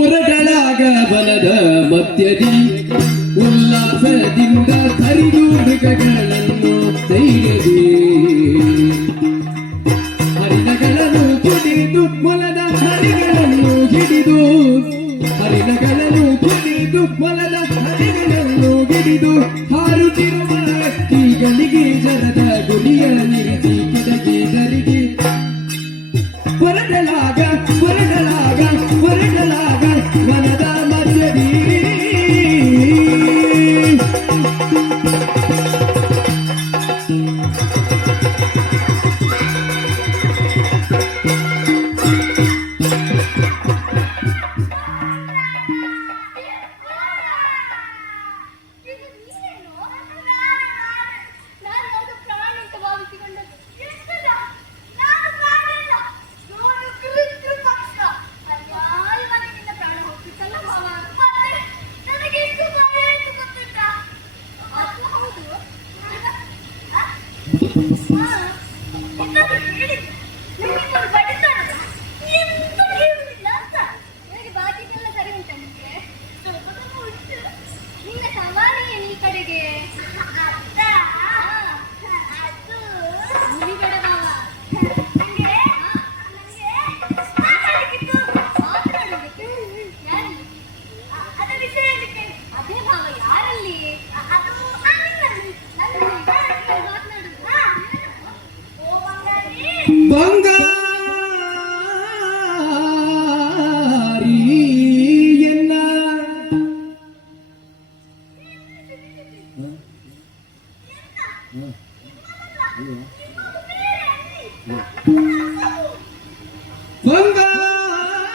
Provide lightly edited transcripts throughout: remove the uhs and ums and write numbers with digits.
ಹೊರಗಳಾಗ ಬಲದ ಮಧ್ಯದಿ ಉಲ್ಲಾಸದಿಂದ ಹರಿದು ಮೃಗಗಳನ್ನು ಧೈರ್ಯದಿ ಹರಿಣಗಳನ್ನು ಕುಡಿದು ಮೊಲದ ಹರಿಗಳನ್ನು ಹಿಡಿದು ಹರಿಣಗಳನ್ನು ಕುಡಿದು ಮೊಲದ ಹರಿಗಳನ್ನು ಹಿಡಿದು ಹಾರುತ್ತಿರುವ ಹಕ್ಕಿಗಳಿಗೆ ಜನದ ಗುಡಿಯ ನಿರಿಸಿ ಕೆಳಗೆ ದರಿಗೆ ಹೊರಡಲಾಗ ಹೊರಡಲಾಗ ಹೊರಡಲಾಗ ವನದ ಮಧ್ಯದಿ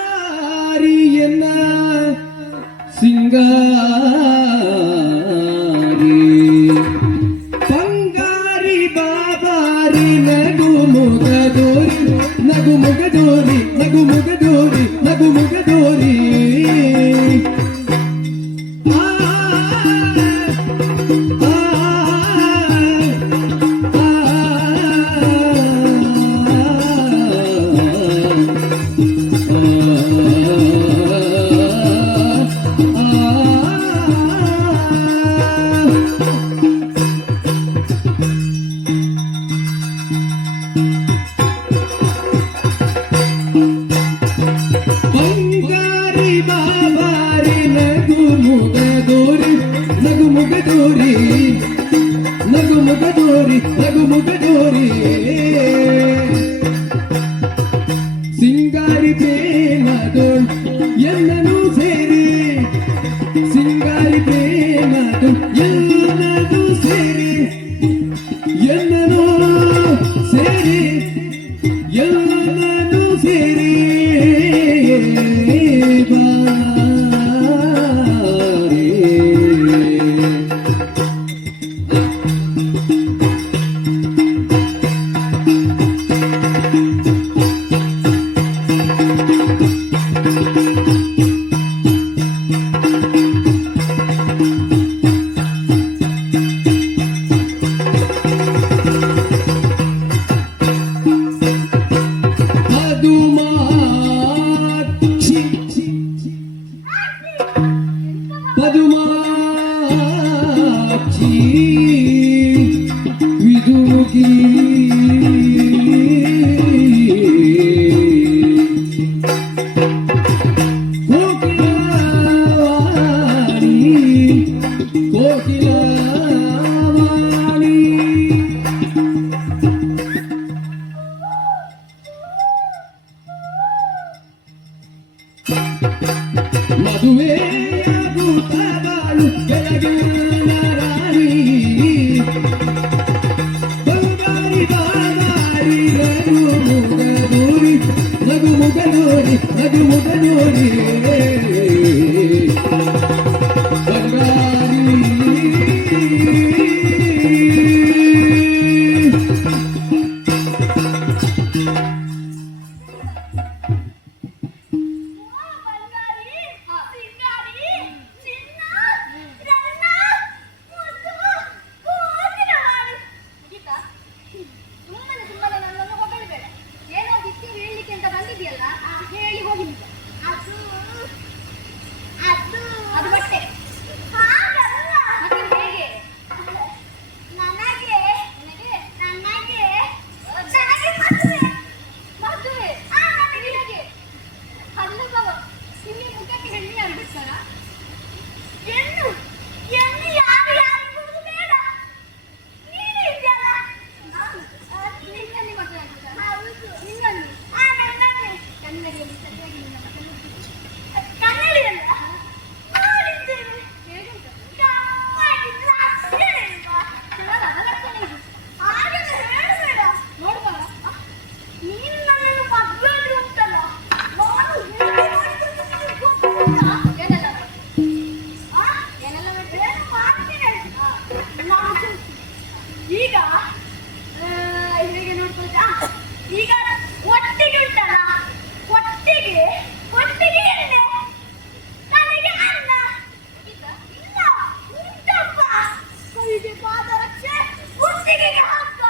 ಬಂಗಾರಿಯನ್ನ ಸಿಂಗಾರಿ ಬಂಗಾರಿ ಬಾಬಾರಿ ನಗು ಮುಗದೋರಿ ನಗು ಮುಗದೋರಿ ನಗು ಮುಗದೋರಿ ನಗು ಮುಗದೋರಿ ಸಿಂಗಾರಿ ಪ್ರೇಮದೋಳ್ ಎಲ್ಲನೂ ಸೇರಿ ಸಿಂಗಾರಿ ಪ್ರೇಮದೋಳ್ ಎಲ್ಲನೂ ಸೇರಿ ಎಲ್ಲನೂ ಸೇರಿ ಎಲ್ಲನೂ ಸೇರಿ ಮದುವೆಯಾಗುತ್ತಾಳು ಬೆಳಗಿನ ರಾಣಿ ಬಂಗಾರಿ ಬಾದಾರಿ ನಗು ಮುಗದೋರಿ ನಗು ಮುಗದೋರಿ ಬಂಗಾರಿ ಹೇಳಿ ಹೋಗಿ ಅದು ಈಗ ಹೇಗೆ ನೋಡ್ಕೊಳ್ತಾ ಈಗ ಒಟ್ಟಿಗೆ ಉಂಟಲ್ಲ ಒಟ್ಟಿಗೆ ಒಟ್ಟಿಗೆ ಎಣ್ಣೆ ನನಗೆ ಅನ್ನ ಇಲ್ಲ ಉಂಟಪ್ಪ ಕೈಗೆ ಪಾದರಕ್ಷೆ ಕುತ್ತಿಗೆಗೆ ಹಗ್ಗ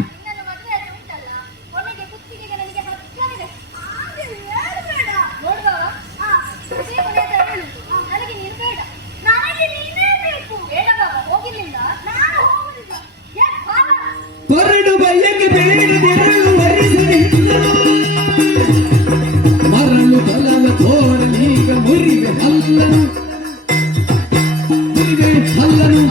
ನಿನ್ನನ್ನು ಮದುವೆ ಆದ್ರೆ ಉಂಟಲ್ಲ ಕೊನೆಗೆ ಕುತ್ತಿಗೆಗೆ ನನಗೆ ಹಗ್ಗವಿದೆ ಹಾಗೆ ಹೇಳ್ಬೇಡ ನೋಡುವ ಅದೇ ಕೊನೆಯ ಹೇಳು ನನಗೆ ನೀನು ಬೇಡ ನನಗೆ ನೀನೇ ಬೇಕು ಬೇಡ ಬಾಬಾ ಹೋಗಿರ್ಲಿಲ್ಲ ನಾನು ಹೋಗುದಿಲ್ಲ ಹೊರಡು ಬಯ್ಯಕ್ಕೆ ಬೇಡದೆರಳು ವರಿಸಲಿದ್ದನು ಮರಳು ಬಲವ ತೋರಲೀಗ ಮುರಿವೆ ಹಲ್ಲನು ಮುರಿವೆ ಹಲ್ಲನು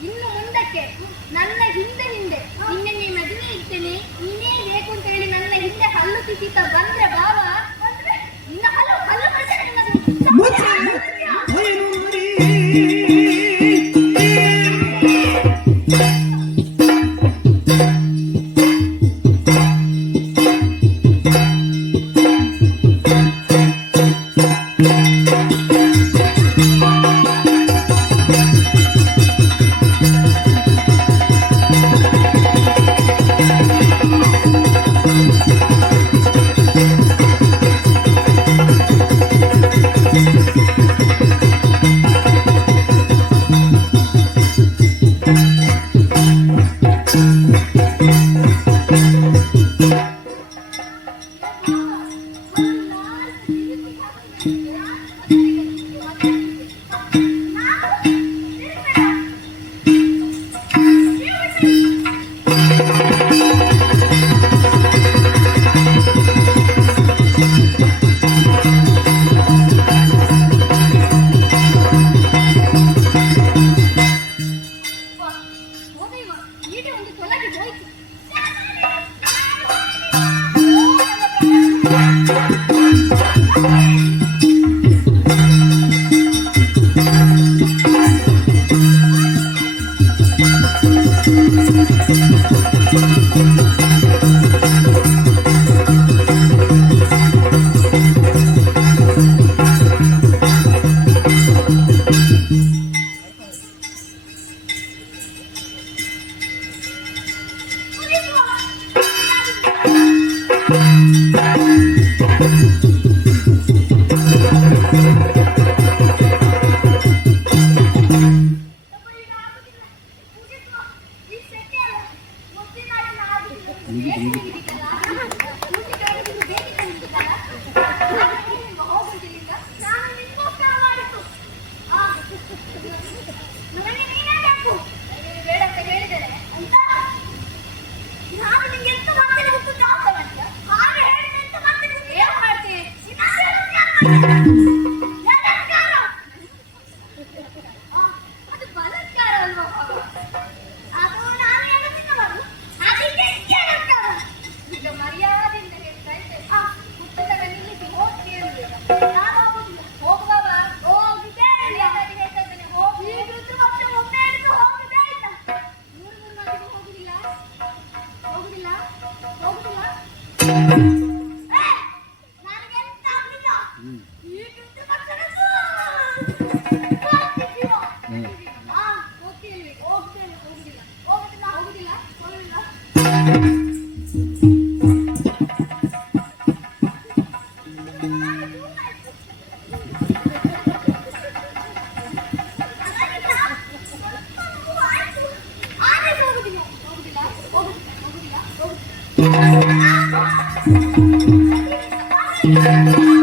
ಇನ್ನು ಮುಂದಕ್ಕೆ ನನ್ನ ಹಿಂದೆ ಹಿಂದೆ ನಿನ್ನೆ ಮದುವೆ ಇರ್ತೇನೆ ನೀನೇ ಬೇಕು ಅಂತ ಹೇಳಿ ನನ್ನ ಹಿಂದೆ ಹಲ್ಲು ಕಿಸಿತ ಬಂದ್ರೆ ಬಾವ ನಿನ್ನ ಹಲ್ಲು ಹಲ್ಲು ಹೋಗುದಿಲ್ಲ